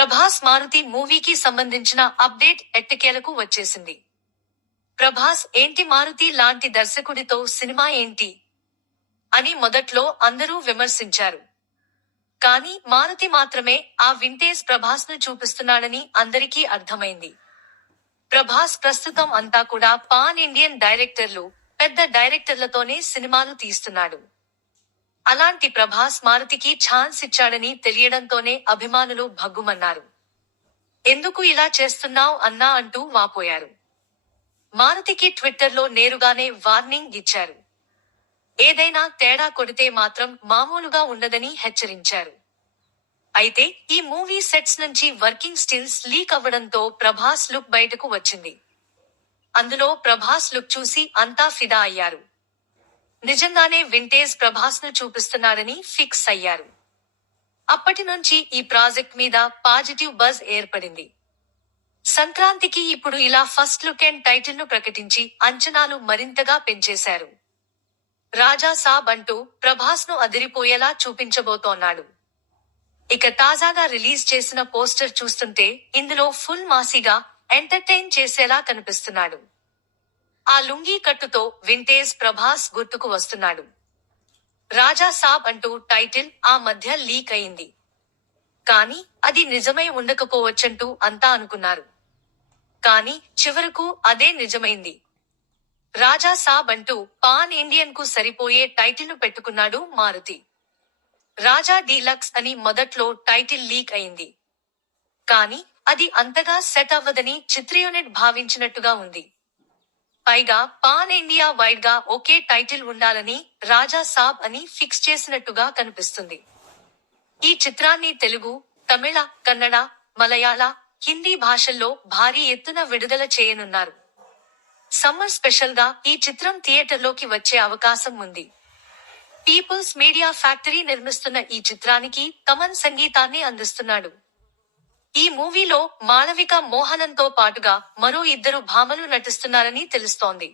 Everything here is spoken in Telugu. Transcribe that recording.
ప్రభాస్ మారుతి మూవీకి సంబంధించిన అప్డేట్ ఎట్టకేలకు వచ్చేసింది. ప్రభాస్ ఏంటి మారుతి లాంటి దర్శకుడితో సినిమా ఏంటి అని మొదట్లో అందరూ విమర్శించారు. కానీ మారుతి మాత్రమే ఆ వింటేజ్ ప్రభాస్ ను చూపిస్తున్నాడని అందరికీ అర్థమైంది. ప్రభాస్ ప్రస్తుతం అంతా కూడా పాన్ ఇండియన్ డైరెక్టర్లు, పెద్ద డైరెక్టర్లతోనే సినిమాలు తీస్తున్నాడు. అలాంటి ప్రభాస్ మారుతికి ఛాన్స్ ఇచ్చాడని తెలియడంతోనే అభిమానులు భగ్గుమన్నారు. ఎందుకు ఇలా చేస్తున్నావ్ అన్నా అంటూ వాపోయారు. మారుతికి ట్విట్టర్లో నేరుగానే వార్నింగ్ ఇచ్చారు. ఏదైనా తేడా కొడితే మాత్రం మామూలుగా ఉండదని హెచ్చరించారు. అయితే ఈ మూవీ సెట్స్ నుంచి వర్కింగ్ స్టిల్స్ లీక్ అవ్వడంతో ప్రభాస్ లుక్ బయటకు వచ్చింది. అందులో ప్రభాస్ లుక్ చూసి అంతా ఫిదా అయ్యారు. నిజంగానే వింటేజ్ ప్రభాస్ ను చూపిస్తున్నాడని ఫిక్స్ అయ్యారు. అప్పటి నుంచి ఈ ప్రాజెక్ట్ మీద పాజిటివ్ బజ్ ఏర్పడింది. సంక్రాంతికి ఇప్పుడు ఇలా ఫస్ట్ లుక్ అండ్ టైటిల్ ను ప్రకటించి అంచనాలు మరింతగా పెంచేశారు. రాజా సాబ్ అంటూ ప్రభాస్ ను అదిరిపోయేలా చూపించబోతోన్నాడు. ఇక తాజాగా రిలీజ్ చేసిన పోస్టర్ చూస్తుంటే ఇందులో ఫుల్ మాసీగా ఎంటర్టైన్ చేసేలా కనిపిస్తున్నాడు. ఆ లుంగీ కట్టుతో వింటేజ్ ప్రభాస్ గుర్తుకు వస్తున్నాడు. రాజా సాబ్ అంటూ టైటిల్ ఆ మధ్య లీక్ అయింది. కానీ అది నిజమై ఉండకపోవచ్చంటూ అంతా అనుకున్నారు. కానీ చివరకు అదే నిజమైంది. రాజా సాబ్ అంటూ పాన్ ఇండియన్ కు సరిపోయే టైటిల్ ను పెట్టుకున్నాడు మారుతి. రాజా డీలక్స్ అని మొదట్లో టైటిల్ లీక్ అయింది. కానీ అది అంతగా సెట్ అవ్వదని చిత్రయూనిట్ భావించినట్టుగా ఉంది. పైగా పాన్ ఇండియా వైడ్ గా ఒకే టైటిల్ ఉండాలని రాజా సాబ్ అని ఫిక్స్ చేసినట్టుగా కనిపిస్తుంది. ఈ చిత్రాన్ని తెలుగు, తమిళ, కన్నడ, మలయాళ, హిందీ భాషల్లో భారీ ఎత్తున విడుదల చేయనున్నారు. సమ్మర్ స్పెషల్ గా ఈ చిత్రం థియేటర్లోకి వచ్చే అవకాశం ఉంది. పీపుల్స్ మీడియా ఫ్యాక్టరీ నిర్మిస్తున్న ఈ చిత్రానికి తమన్ సంగీతాన్ని అందిస్తున్నాడు. ఈ మూవీలో మాళవిక మోహనంతో పాటుగా మరో 2 భామలు నటిస్తున్నారని తెలుస్తోంది.